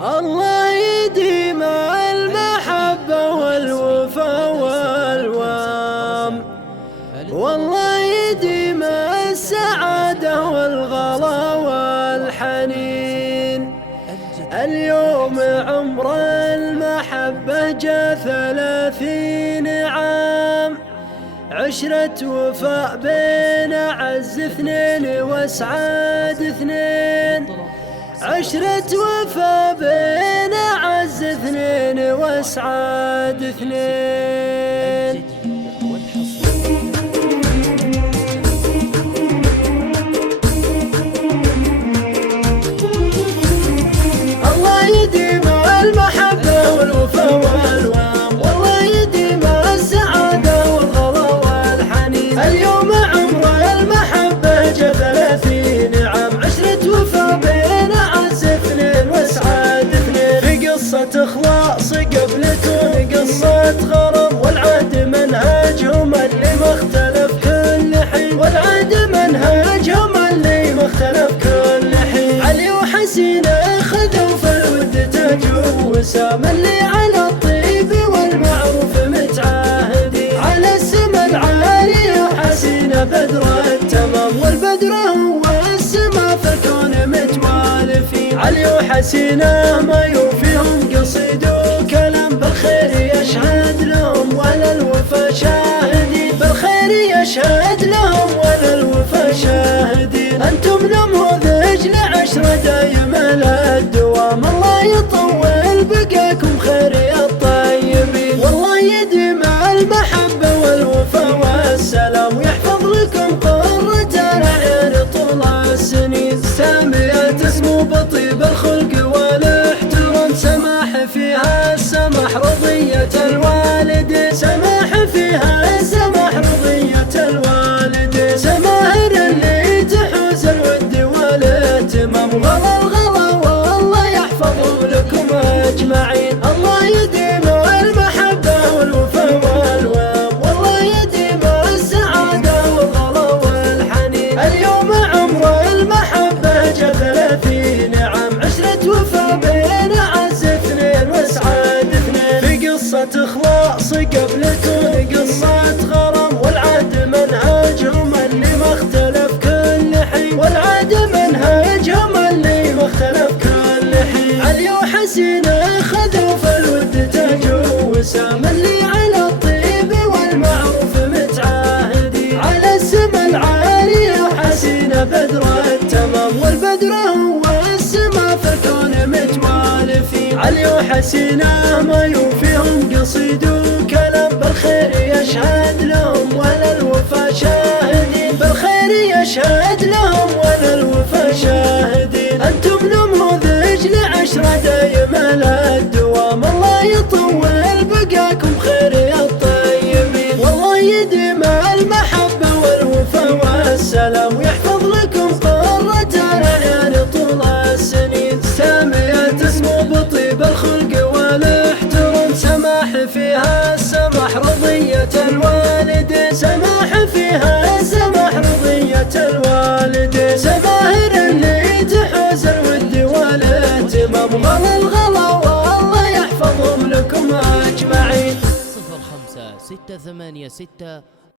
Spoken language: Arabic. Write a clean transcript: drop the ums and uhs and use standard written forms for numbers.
الله يديم المحبة والوفا والوام، والله يديم السعادة والغلا والحنين. اليوم عمر المحبة جا 30 عام، عشرة وفاء بين أعز اثنين واسعاد اثنين، عشرة وفاء بين أعز اثنين واسعاد اثنين. الله يديم المحبة والوفاء والوام، والله يديم السعادة والغلا والحنين. اليوم عمر المحبة جا 30 عام، عشرة وفاء بين أعز اثنين واسعاد اثنين. في قصة إخلاص قبل تكون قصة غرام، والعهد منهجهم اللي ما اختلف كل حين، والعهد منهجهم اللي ما اختلف كل حين. علي وحسين خذوا في الود تاج وسام، اللي على الطيب والمعروف متعاهدين. على السما العالي وحسين بدر التمام، والبدر هو السما فكون متوالفين. علي وحسينه ما يوفيهم قصيد وكلام، بالخير يشهد لهم ولا الوفا شاهدين، بالخير يشهد لهم ولا الوفا شاهدين. انتم نموذج لعشرة دايم الدوام، الله يطول بقاكم خير يا الطيبين. والله يديم المحبة والوفا والسلام، ويحفظ لكم قرة العين طول السنين. سامية تسمو بطيب الخلق والاحترام، سماح فيها السماح رضية الوالدين، سماح فيها السماح رضية الوالدين. سماهر اللي تحوز الود والاهتمام، وغلا الغلا والله يحفظهم لكم أجمعين. الله يديم المحبة والوفا والوام، والله يديم السعادة والغلا والحنين. اليوم عمر المحبة جا 30 عام، عشرة وفا بين أعز اثنين واسعاد اثنين. في قصة إخلاص قبل تكون قصة غرام، والعهد منهجهم اللي ما اختلف كل حين، والعهد منهجهم اللي ما اختلف كل حين. علي وحسين خذوا في الود تاج وسام، اللي على الطيب والمعروف متعاهدين. على السما العالي وحسين بدر التمام، والبدر هو السما فكون متوالفين. علي وحسينه ما يوفيهم قصيد وكلام، بالخير يشهد لهم ولا الوفا شاهدين، بالخير يشهد لهم ولا الوفا شاهدين. انتم نموذج لعشرة دايم الدوام، الله يطول بقاكم خير يا الطيبين. والله يديم المحبة والوفا والسلام، ويحفظ لكم قرة العين طول السنين. سامية تسمو بطيب الخلق والاحترام، سماح فيها السماح رضية الوالدين، سماح فيها السماح رضية الوالدين. سماهر اللي تحوز الود والاهتمام، وغلا الغلا والله يحفظهم لكم أجمعين. 05 686